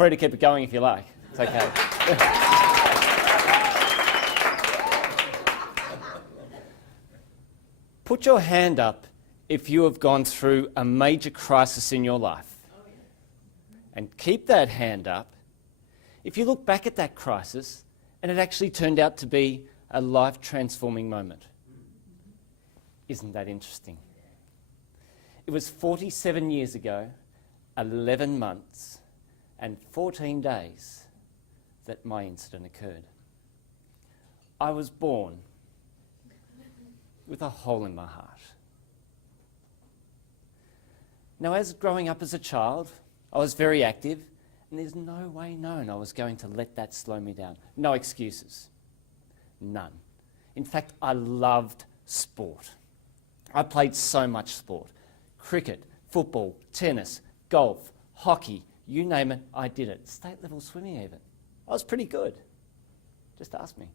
free to keep it going if you like. It's okay. Put your hand up if you have gone through a major crisis in your life. And keep that hand up if you look back at that crisis and it actually turned out to be a life-transforming moment. Isn't that interesting? It was 47 years ago, 11 months, and 14 days that my incident occurred. I was born with a hole in my heart. Now, as growing up as a child, I was very active, and there's no way known I was going to let that slow me down. No excuses. None. In fact, I loved sport. I played so much sport. Cricket, football, tennis, golf, hockey, you name it, I did it. State level swimming even. I was pretty good. Just ask me.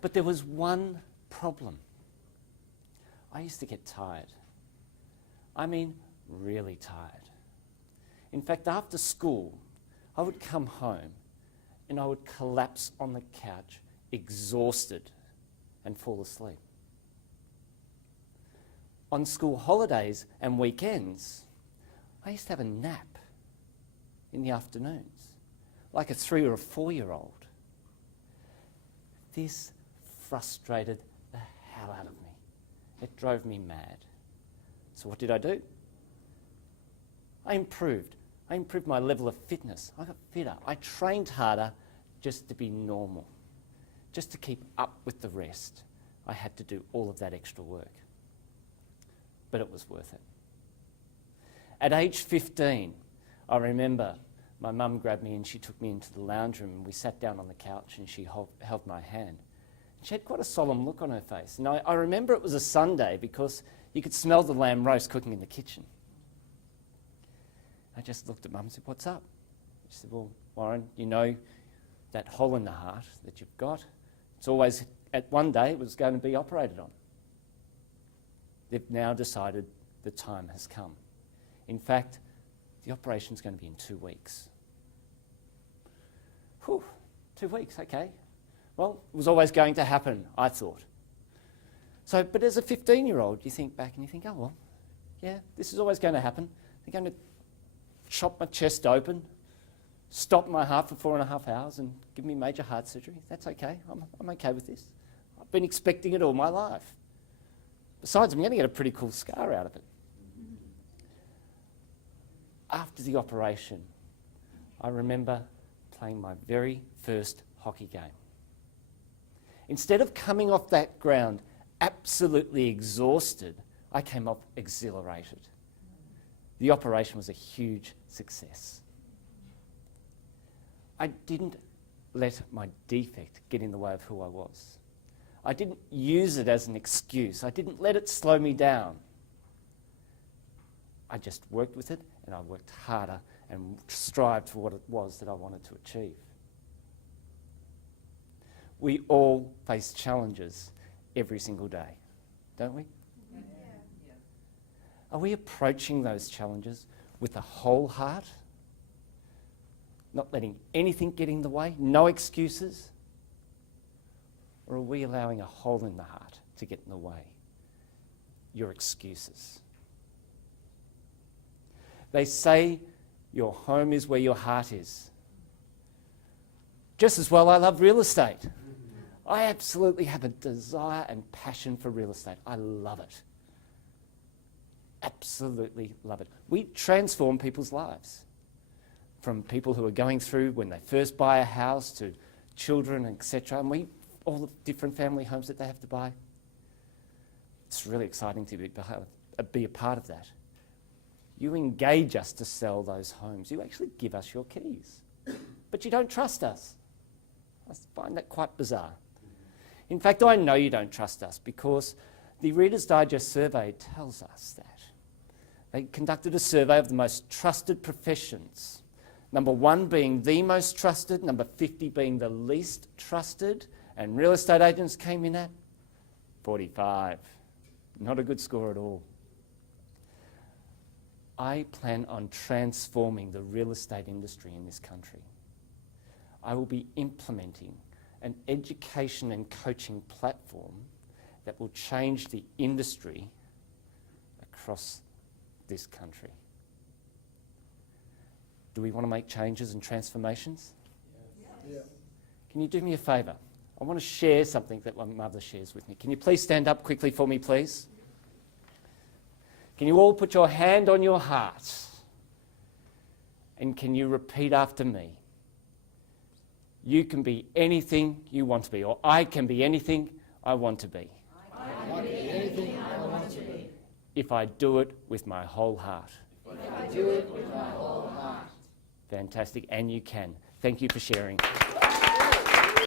But there was one problem. I used to get tired. I mean, really tired. In fact, after school, I would come home and I would collapse on the couch, exhausted, and fall asleep. On school holidays and weekends, I used to have a nap in the afternoons, like a 3 or a 4-year-old. This frustrated the hell out of me. It drove me mad. So what did I do? I improved. I improved my level of fitness. I got fitter. I trained harder just to be normal, just to keep up with the rest. I had to do all of that extra work. But it was worth it. At age 15, I remember my mum grabbed me and she took me into the lounge room and we sat down on the couch and she held my hand. She had quite a solemn look on her face. And I remember it was a Sunday because you could smell the lamb roast cooking in the kitchen. I just looked at Mum and said, "What's up?" She said, "Well, Warren, you know that hole in the heart that you've got, it's always, at one day, it was going to be operated on. They've now decided the time has come. In fact, the operation's going to be in 2 weeks." Whew, 2 weeks, okay. Well, it was always going to happen, I thought. So, but as a 15-year-old, you think back and you think, oh, well, yeah, this is always going to happen. They're going to chop my chest open, stop my heart for 4.5 hours and give me major heart surgery. That's okay. I'm okay with this. I've been expecting it all my life. Besides, I'm going to get a pretty cool scar out of it. After the operation, I remember playing my very first hockey game. Instead of coming off that ground absolutely exhausted, I came off exhilarated. The operation was a huge success. I didn't let my defect get in the way of who I was. I didn't use it as an excuse. I didn't let it slow me down. I just worked with it and I worked harder and strived for what it was that I wanted to achieve. We all face challenges every single day, don't we? Yeah. Are we approaching those challenges with a whole heart? Not letting anything get in the way? No excuses? Or are we allowing a hole in the heart to get in the way? Your excuses. They say your home is where your heart is. Just as well, I love real estate. I absolutely have a desire and passion for real estate. I love it. Absolutely love it. We transform people's lives. From people who are going through when they first buy a house to children, etc. And all the different family homes that they have to buy. It's really exciting to be a part of that. You engage us to sell those homes. You actually give us your keys. But you don't trust us. I find that quite bizarre. In fact, I know you don't trust us because the Reader's Digest survey tells us that. They conducted a survey of the most trusted professions. Number 1 being the most trusted, number 50 being the least trusted, and real estate agents came in at 45. Not a good score at all. I plan on transforming the real estate industry in this country. I will be implementing an education and coaching platform that will change the industry across this country. Do we want to make changes and transformations? Yeah. Can you do me a favour? I want to share something that my mother shares with me. Can you please stand up quickly for me, please? Can you all put your hand on your heart? And can you repeat after me? You can be anything you want to be, or I can be anything I want to be. I can be anything I want to be. If I do it with my whole heart. If I do it with my whole heart. Fantastic, and you can. Thank you for sharing.